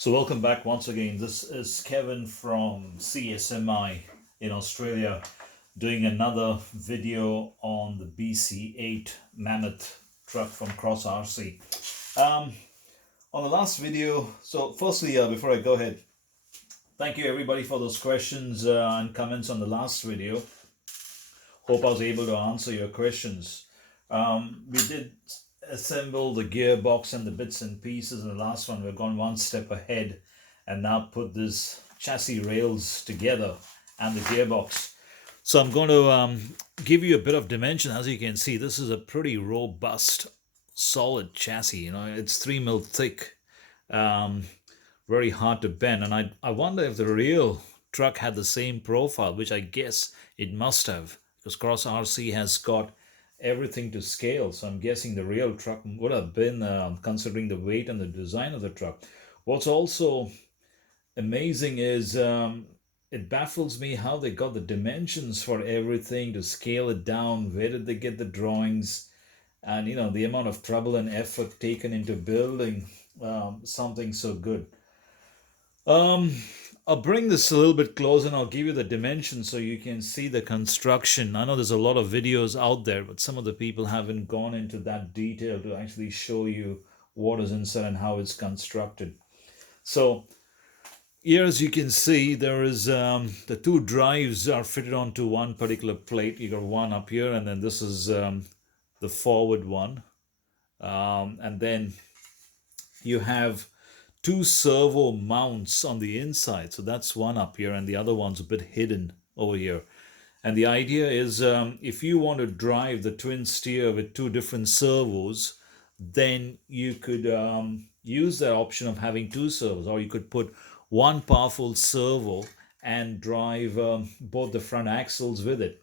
So welcome back once again. This is Kevin from CSMI in Australia doing another video on the BC8 Mammoth truck from Cross RC. On the last video, so firstly, before I go ahead, thank you everybody for those questions and comments on the last video. Hope I was able to answer your questions. We did assemble the gearbox and the bits and pieces in the last one. We've gone one step ahead and now put this chassis rails together and the gearbox. So I'm going to give you a bit of dimension. As you can see, this is a pretty robust, solid chassis. You know, it's 3 mil thick, very hard to bend. And I wonder if the real truck had the same profile, which I guess it must have, because Cross RC has got everything to scale. So I'm guessing the real truck would have been, considering the weight and the design of the truck. What's also amazing is it baffles me how they got the dimensions for everything to scale it down. Where did they get the drawings? And you know, the amount of trouble and effort taken into building something so good. I'll bring this a little bit closer and I'll give you the dimensions so you can see the construction. I know there's a lot of videos out there, but some of the people haven't gone into that detail to actually show you what is inside and how it's constructed. So here, as you can see, there is the two drives are fitted onto one particular plate. You got one up here, and then this is the forward one. And then you have two servo mounts on the inside. So that's one up here and the other one's a bit hidden over here. And the idea is if you want to drive the twin steer with two different servos, then you could use that option of having two servos, or you could put one powerful servo and drive both the front axles with it.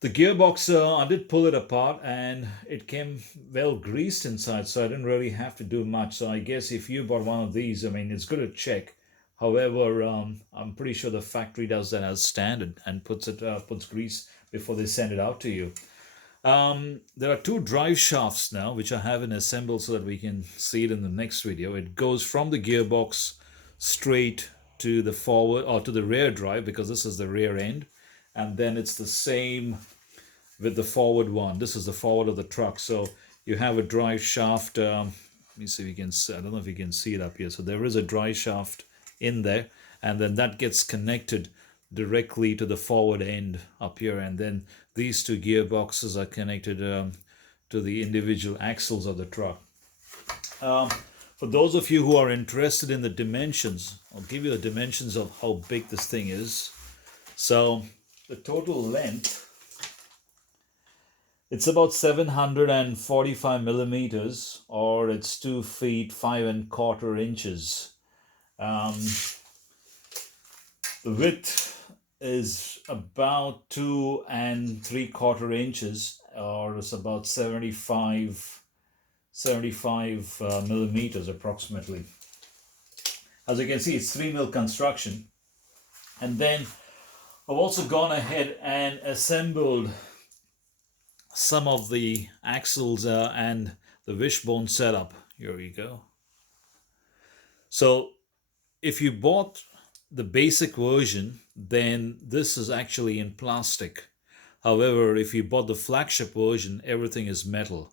The gearbox, I did pull it apart and it came well greased inside, so I didn't really have to do much. So I guess if you bought one of these, I mean, it's good to check. However, I'm pretty sure the factory does that as standard and puts grease before they send it out to you. There are two drive shafts now, which I haven't assembled so that we can see it in the next video. It goes from the gearbox straight to the forward or to the rear drive, because this is the rear end. And then it's the same with the forward one. This is the forward of the truck. So you have a drive shaft. Let me see if you can see. I don't know if you can see it up here. So there is a drive shaft in there. And then that gets connected directly to the forward end up here. And then these two gearboxes are connected to the individual axles of the truck. For those of you who are interested in the dimensions, I'll give you the dimensions of how big this thing is. So the total length, it's about 745 millimeters, or it's 2 feet 5 1/4 inches. The width is about 2 3/4 inches, or it's about 75 millimeters approximately. As you can see, it's 3 mil construction. And then I've also gone ahead and assembled some of the axles and the wishbone setup. Here we go. So if you bought the basic version, then this is actually in plastic. However, if you bought the flagship version, everything is metal.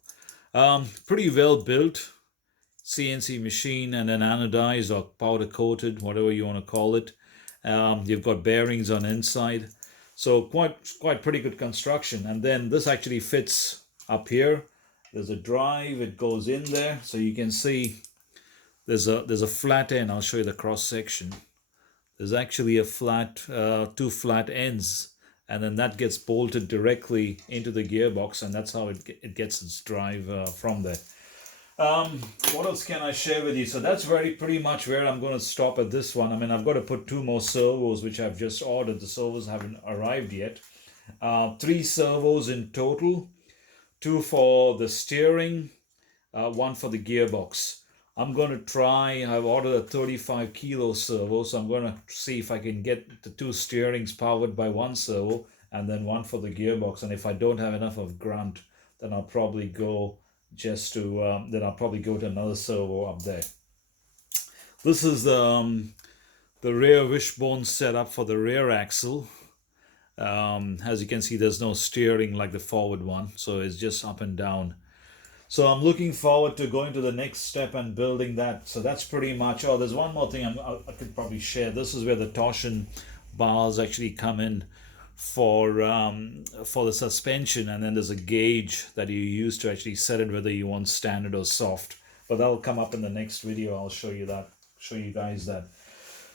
Pretty well built CNC machine, and then anodized or powder coated, whatever you want to call it. You've got bearings on inside, so quite pretty good construction. And then this actually fits up here. There's a drive, it goes in there, so you can see there's a flat end. I'll show you the cross section. There's actually a flat two flat ends, and then that gets bolted directly into the gearbox, and that's how it gets its drive from there. What else can I share with you? So that's pretty much where I'm going to stop at this one. I mean, I've got to put two more servos, which I've just ordered. The servos haven't arrived yet. 3 servos in total, 2 for the steering, 1 for the gearbox. I'm going to try, I've ordered a 35 kilo servo, so I'm going to see if I can get the 2 steerings powered by 1 servo and then 1 for the gearbox. And if I don't have enough of grunt, then I'll probably go to another servo up there. This is the rear wishbone setup for the rear axle. As you can see, there's no steering like the forward one, so it's just up and down. So I'm looking forward to going to the next step and building that. So that's pretty much. Oh, there's one more thing I could probably share. This is where the torsion bars actually come in for the suspension, and then there's a gauge that you use to actually set it whether you want standard or soft. But that'll come up in the next video. I'll show you that. Show you guys that.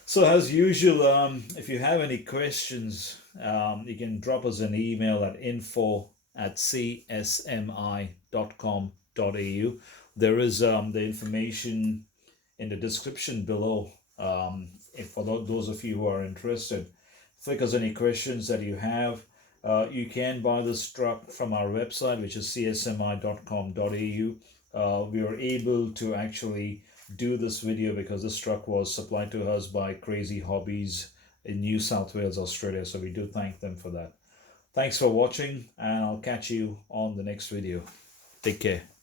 So as usual, if you have any questions, you can drop us an email at info@csmi.com.au. There is the information in the description below if for those of you who are interested. If there's any questions that you have, you can buy this truck from our website, which is csmi.com.au. We were able to actually do this video because this truck was supplied to us by Crazyhobbies in New South Wales, Australia. So we do thank them for that. Thanks for watching, and I'll catch you on the next video. Take care.